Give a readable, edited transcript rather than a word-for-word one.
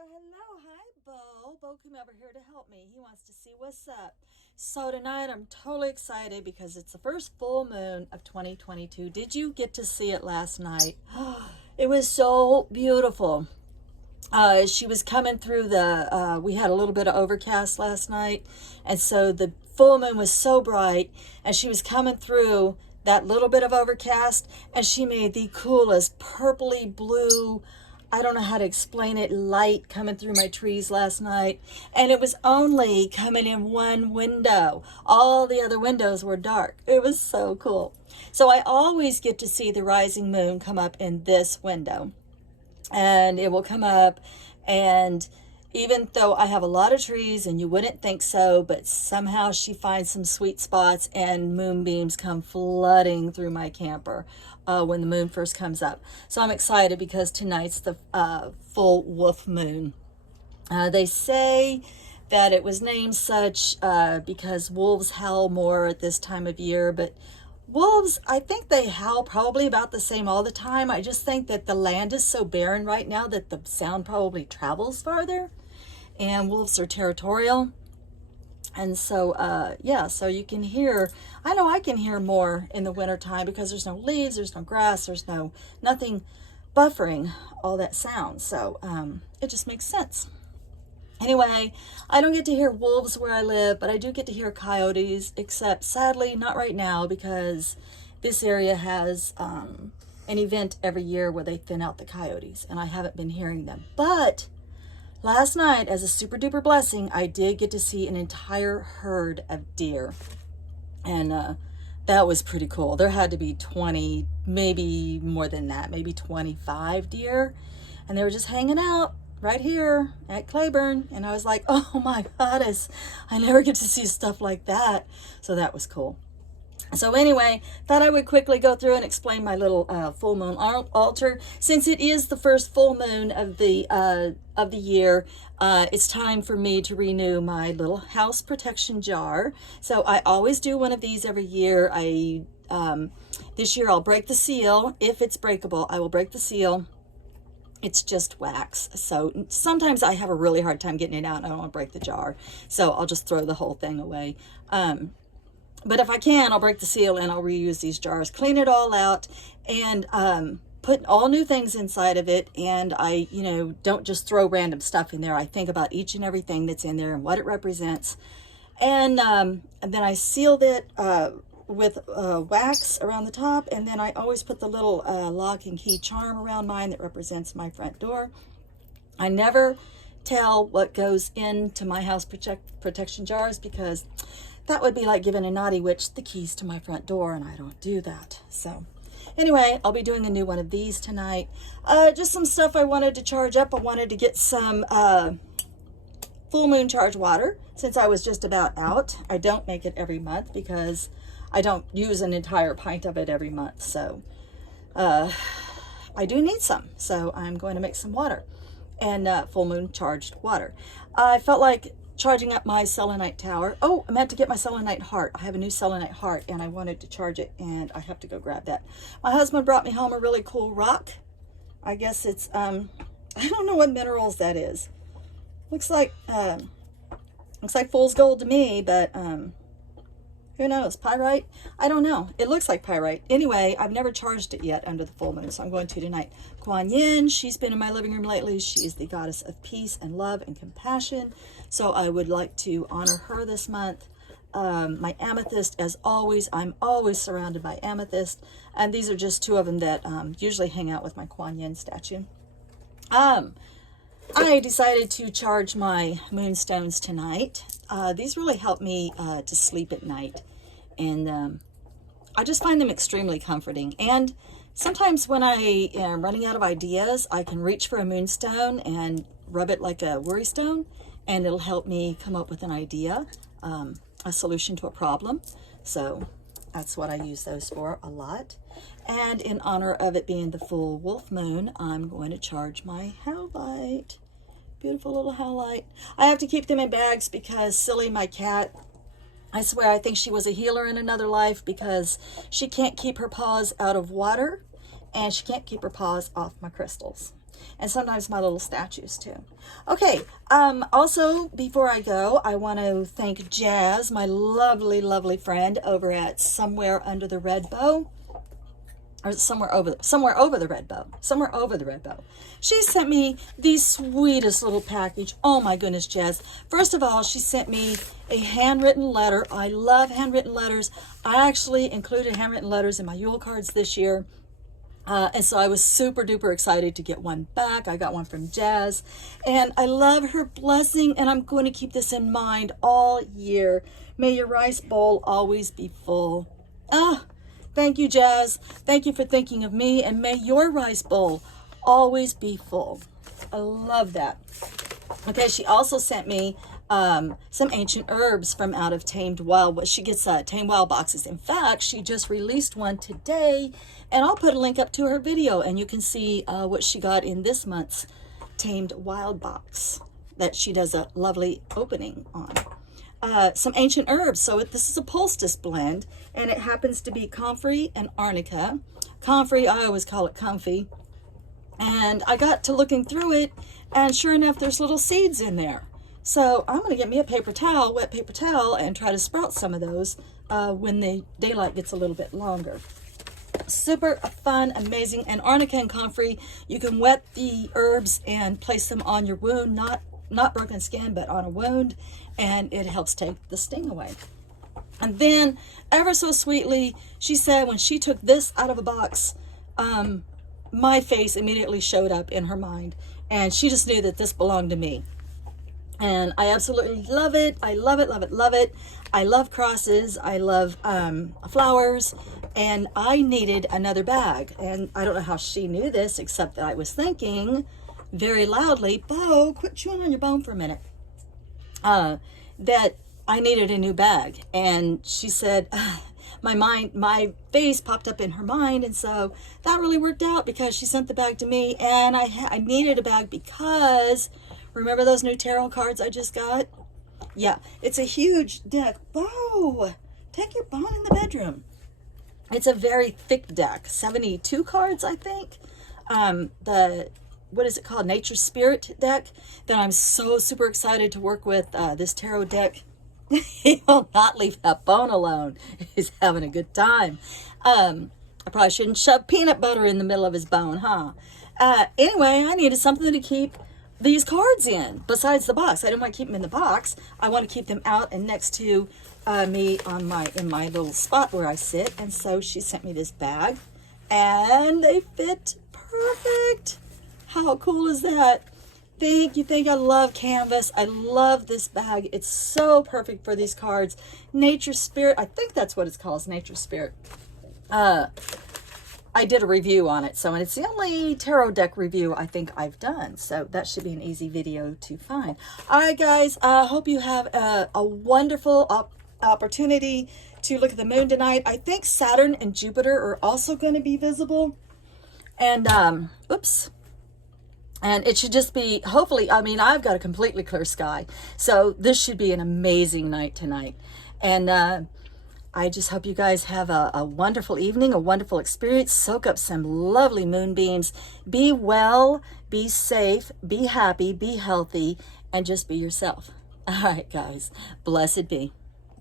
Hello. Hi, Bo. Bo came over here to help me. He wants to see what's up. So tonight I'm totally excited because it's the first full moon of 2022. Did you get to see it last night? It was so beautiful. She was coming through we had a little bit of overcast last night, and so the full moon was so bright, and she was coming through that little bit of overcast, and she made the coolest purpley blue, I don't know how to explain it, light coming through my trees last night. And it was only coming in one window. All the other windows were dark. It was so cool. So I always get to see the rising moon come up in this window. And it will come up, and even though I have a lot of trees and you wouldn't think so, but somehow she finds some sweet spots and moonbeams come flooding through my camper when the moon first comes up. So I'm excited because tonight's the full wolf moon. They say that it was named such because wolves howl more at this time of year, but wolves, I think they howl probably about the same all the time. I just think that the land is so barren right now that the sound probably travels farther, and wolves are territorial. And so, yeah, so you can hear, I know I can hear more in the wintertime because there's no leaves, there's no grass, there's nothing buffering all that sound. So it just makes sense. Anyway, I don't get to hear wolves where I live, but I do get to hear coyotes, except sadly not right now because this area has an event every year where they thin out the coyotes, and I haven't been hearing them. But last night, as a super duper blessing, I did get to see an entire herd of deer, and that was pretty cool. There had to be 20, maybe more than that, maybe 25 deer, and they were just hanging out right here at Claiborne, and I was like, oh my goddess, I never get to see stuff like that. So that was cool. So anyway, thought I would quickly go through and explain my little full moon altar. Since it is the first full moon of the year, it's time for me to renew my little house protection jar. So I always do one of these every year. This year I'll break the seal. If it's breakable, I will break the seal. It's just wax. So sometimes I have a really hard time getting it out and I don't want to break the jar. So I'll just throw the whole thing away. But if I can, I'll break the seal and I'll reuse these jars, clean it all out, and put all new things inside of it. And I, don't just throw random stuff in there. I think about each and everything that's in there and what it represents. And then I sealed it with wax around the top, and then I always put the little lock and key charm around mine that represents my front door. I never tell what goes into my house protection jars because that would be like giving a naughty witch the keys to my front door, and I don't do that. So anyway, I'll be doing a new one of these tonight. Just some stuff I wanted to charge up. I wanted to get some full moon charge water since I was just about out. I don't make it every month because I don't use an entire pint of it every month. So I do need some. So I'm going to make some water and full moon charged water. I felt like charging up my selenite tower. Oh, I meant to get my selenite heart. I have a new selenite heart and I wanted to charge it, and I have to go grab that. My husband brought me home a really cool rock. I guess it's, I don't know what minerals that is. Looks like fool's gold to me, but who knows? Pyrite? I don't know. It looks like pyrite. Anyway, I've never charged it yet under the full moon, so I'm going to tonight. Kuan Yin, she's been in my living room lately. She is the goddess of peace and love and compassion, so I would like to honor her this month. My amethyst, as always, I'm always surrounded by amethyst, and these are just two of them that usually hang out with my Kuan Yin statue. I decided to charge my moonstones tonight. These really help me to sleep at night, and I just find them extremely comforting. And sometimes when I am running out of ideas, I can reach for a moonstone and rub it like a worry stone, and it'll help me come up with an idea, a solution to a problem. So that's what I use those for a lot. And in honor of it being the full wolf moon, I'm going to charge my howlite. Beautiful little howlite. I have to keep them in bags because Silly, my cat, I swear I think she was a healer in another life because she can't keep her paws out of water and she can't keep her paws off my crystals. And sometimes my little statues too. Okay, also, before I go, I want to thank Jazz, my lovely, lovely friend over at Somewhere Under the Red Bow. Or somewhere over the red bow. She sent me the sweetest little package. Oh my goodness, Jazz. First of all, she sent me a handwritten letter. I love handwritten letters. I actually included handwritten letters in my Yule cards this year. And so I was super duper excited to get one back. I got one from Jazz. And I love her blessing, and I'm going to keep this in mind all year. May your rice bowl always be full. Thank you, Jazz. Thank you for thinking of me, and may your rice bowl always be full. I love that. Okay, she also sent me some ancient herbs from out of Tamed Wild. She gets Tamed Wild boxes. In fact, she just released one today, and I'll put a link up to her video, and you can see what she got in this month's Tamed Wild box that she does a lovely opening on. Some ancient herbs. So this is a poultice blend, and it happens to be comfrey and arnica. Comfrey, I always call it comfy. And I got to looking through it, and sure enough, there's little seeds in there. So I'm going to get me a paper towel, wet paper towel, and try to sprout some of those when the daylight gets a little bit longer. Super fun, amazing. And arnica and comfrey, you can wet the herbs and place them on your wound, not broken skin, but on a wound, and it helps take the sting away. And then, ever so sweetly, she said when she took this out of a box, my face immediately showed up in her mind, and she just knew that this belonged to me. And I absolutely love it. I love it, love it, love it. I love crosses. I love flowers, and I needed another bag. And I don't know how she knew this, except that I was thinking very loudly, Bo, quit chewing on your bone for a minute, that I needed a new bag. And she said, my face popped up in her mind, and so that really worked out because she sent the bag to me, and I needed a bag because, remember those new tarot cards I just got? Yeah, it's a huge deck. Bo, take your bone in the bedroom. It's a very thick deck, 72 cards, I think. What is it called? Nature Spirit deck that I'm so super excited to work with. This tarot deck. He will not leave that bone alone. He's having a good time. I probably shouldn't shove peanut butter in the middle of his bone, huh? Anyway, I needed something to keep these cards in besides the box. I didn't want to keep them in the box. I want to keep them out and next to me in my little spot where I sit. And so she sent me this bag, and they fit perfect. How cool is that? Thank you. I love canvas. I love this bag. It's so perfect for these cards. Nature Spirit. I think that's what it's called, Nature Spirit. I did a review on it, and it's the only tarot deck review I think I've done. So that should be an easy video to find. All right, guys. I hope you have a wonderful opportunity to look at the moon tonight. I think Saturn and Jupiter are also going to be visible. And, and it should just be, hopefully, I mean, I've got a completely clear sky. So this should be an amazing night tonight. And I just hope you guys have a wonderful evening, a wonderful experience. Soak up some lovely moonbeams. Be well, be safe, be happy, be healthy, and just be yourself. All right, guys. Blessed be.